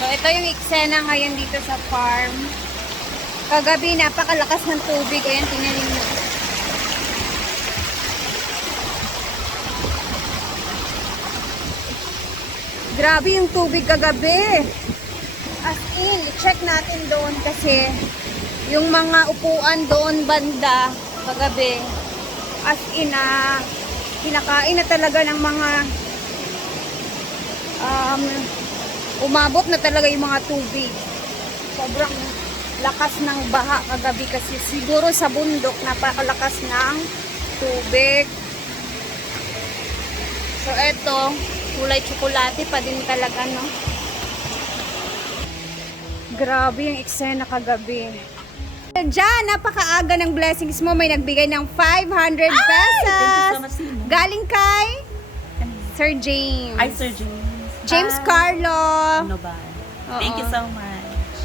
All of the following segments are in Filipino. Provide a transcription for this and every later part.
So, ito yung eksena ngayon dito sa farm. Kagabi, napakalakas ng tubig. Ayan, tingnan ninyo. Grabe yung tubig kagabi. As in, check natin doon kasi yung mga upuan doon banda kagabi. As in, ah, kinakain na talaga ng mga um, umabot na talaga yung mga tubig. Sobrang lakas ng baha kagabi kasi siguro sa bundok napakalakas ng tubig. So eto, kulay tsokolate pa din talaga no. Grabe yung eksena kagabi. Diyan, napakaaga ng blessings mo. May nagbigay ng 500 pesos. You so much. Galing kay Sir James. Hi, Sir James. James Hi. Carlo. Ano ba? Thank you Oo. so much.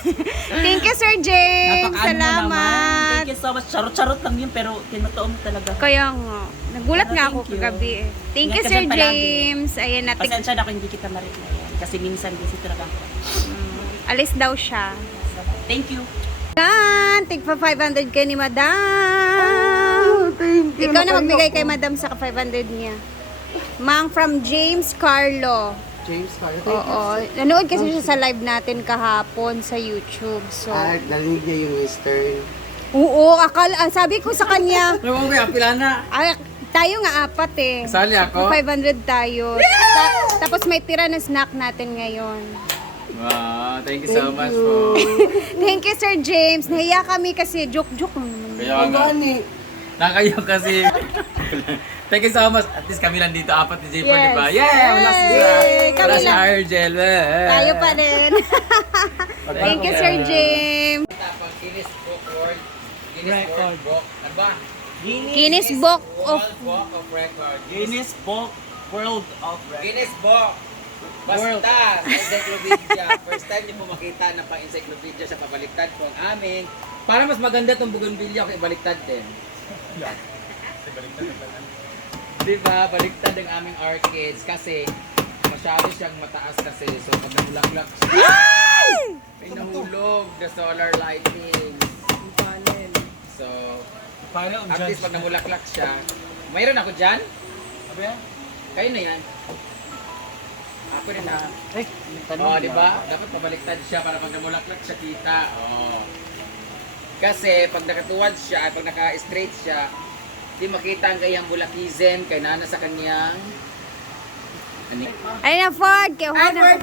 Thank you, Sir James. Napakaano naman. Salamat. Thank you so much. Charot-charot lang yun, pero tinutuo mo talaga. Kaya nga. Nagulat nga ako thank you. kagabi. eh. Thank Ingat you, ka Sir dyan palagi. James. Ayan, natin. Pasensya na kung hindi kita ma-replyan. Kasi minsan busy talaga ako. Alis daw siya. Thank you. Yan, tig pa 500 ka ni Madam. Oh, Ikaw na magbigay kay Madam sa 500 niya. Mang from James Carlo. James Carlo. Oo. Nanood kasi siya sa live natin kahapon sa YouTube. So, Ah, narinig niya yung western. oo, akala, ah, sabi ko sa kanya, ko yung pila na. ay, tayo nga apat eh. Sali ako. 500 tayo. Ta- tapos may tira na snack natin ngayon. Wow, thank you so much po. Thank you, Sir James. Nahiya kami kasi joke-joke lang naman. Kaya nga. Gani. Nakayo kasi. thank you so much. At least kami lang dito, apat ni Jay Yes. di ba? Yeah! Wala si Yay! Wala Kami si lang. Argel. Tayo pa rin. Thank you, Sir James. Pag Guinness Book World. Guinness World Book. Ano ba? Guinness Book of... World Book of Record. Guinness Book World of Records. Guinness Book. Basta, sa encyclopedia. First time niyo po makita na pang encyclopedia sa pabaliktad po ang amin. Para mas maganda itong bougainvillea kung ibaliktad din. Di ba? Baliktad ang aming orchids kasi masyado siyang mataas kasi. So pag nabulaklak siya, may nahulog the solar lighting. So, at least pag namulaklak siya, mayroon ako dyan? Kayo na yan. Ako rin na. Oh, di ba? Dapat pabaliktad siya para pag namulaklak siya kita. Oh. Kasi pag nakatuwad siya, ay pag naka-straight siya, di makita ang kayang bulakizem kay nana sa kanyang Ani? Ay na, Ford. Kaya Ay, na. Ford!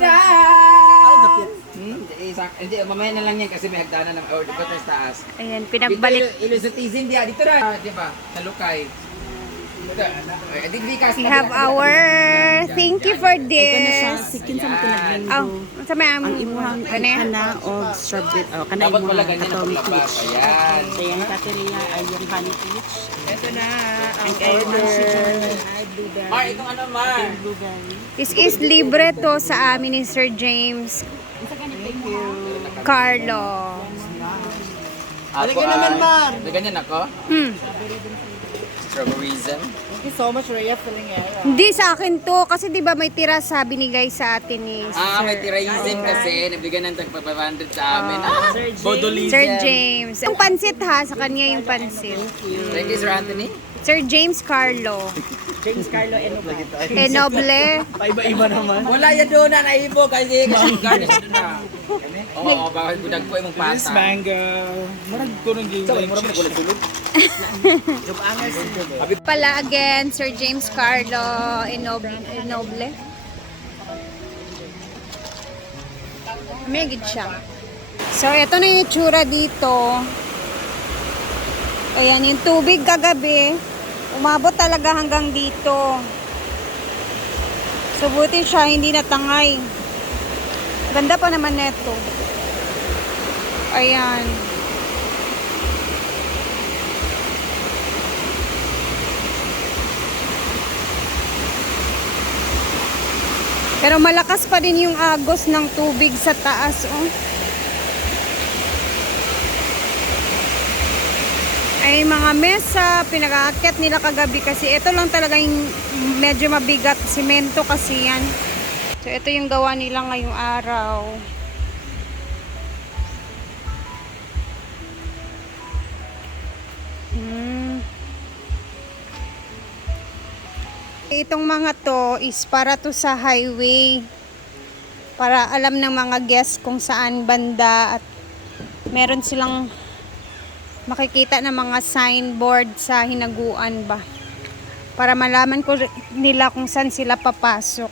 Hmm, hindi, isa- hindi, mamaya na lang yan kasi may hagdanan ng or dito tayo sa taas. Ayan, Dito pinagbalik. il- illusionism dia dito na, di ba? Sa Lukay. Dito. Eh, We have our... Thank you for this. Sikin sa mga Ayan. Oh, sa may ang... Ang imuhang kana o strawberry o kana imuhang paglabas. peach. Ayan. So yung kateriya ay yung honey peach. Ito na, Ang order. Ay. Ah, itong ano man. This is libre to sa amin ni Sir James Carlo. Ako naman, Mar. Ganyan ako? Hmm. Strawberryism. Thank you so much, Rhea Filingera. Hindi sa akin to kasi 'di ba may tira sa binigay sa atin ni Ah, may tiraism kasi. Nabigyan ng tag 500 sa amin. Ah, Sir James. Bodolism. Sir James. Yung pansit ha, sa kanya yung pansit. Thank you, Sir Anthony. Sir James Carlo. James Carlo Enoba. Enoble. Paiba-iba naman. Wala yan doon na naibo kasi kasi garnish doon na. Oo, baka budag ko yung pata. mango. Marag ko nang Ito, mura mo nagulog-gulog. Pala again, Sir James Carlo Enoble. Enoble. May gid siya. So, ito na yung itsura dito. Ayan, yung tubig kagabi. Umabot talaga hanggang dito. So, buti siya, hindi natangay. Ganda pa naman neto. Ayan. Pero malakas pa din yung agos ng tubig sa taas, oh. Ay, mga mesa, pinag-aakyat nila kagabi kasi ito lang talaga yung medyo mabigat. Simento kasi yan. So, ito yung gawa nila ngayong araw. Hmm. Itong mga to is para to sa highway. Para alam ng mga guests kung saan banda at meron silang makikita ng mga signboard sa hinaguan ba. Para malaman ko nila kung saan sila papasok.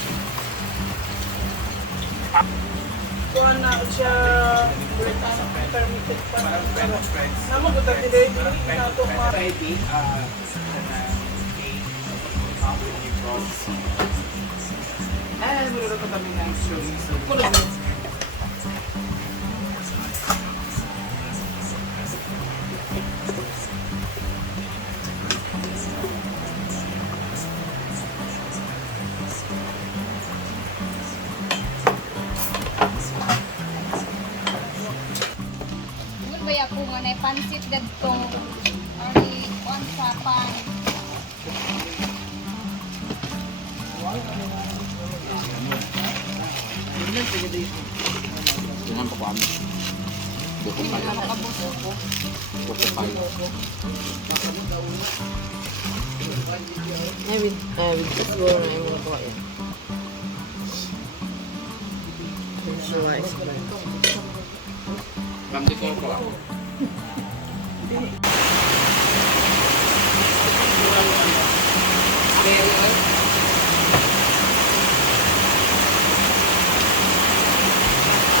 kuha na siya permitted pa pero nama ko ta dili na to ma Eh, meron ko kami ng chorizo. Good ako nga na pansit dadtong ari on sa pan. Tingnan po kami. Buko pa yun. Buko pa yun. Ay, with, uh, with the floor na yung mga kuha yan. Sure, is Ma'am, ko po.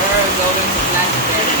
We're going to plant berry.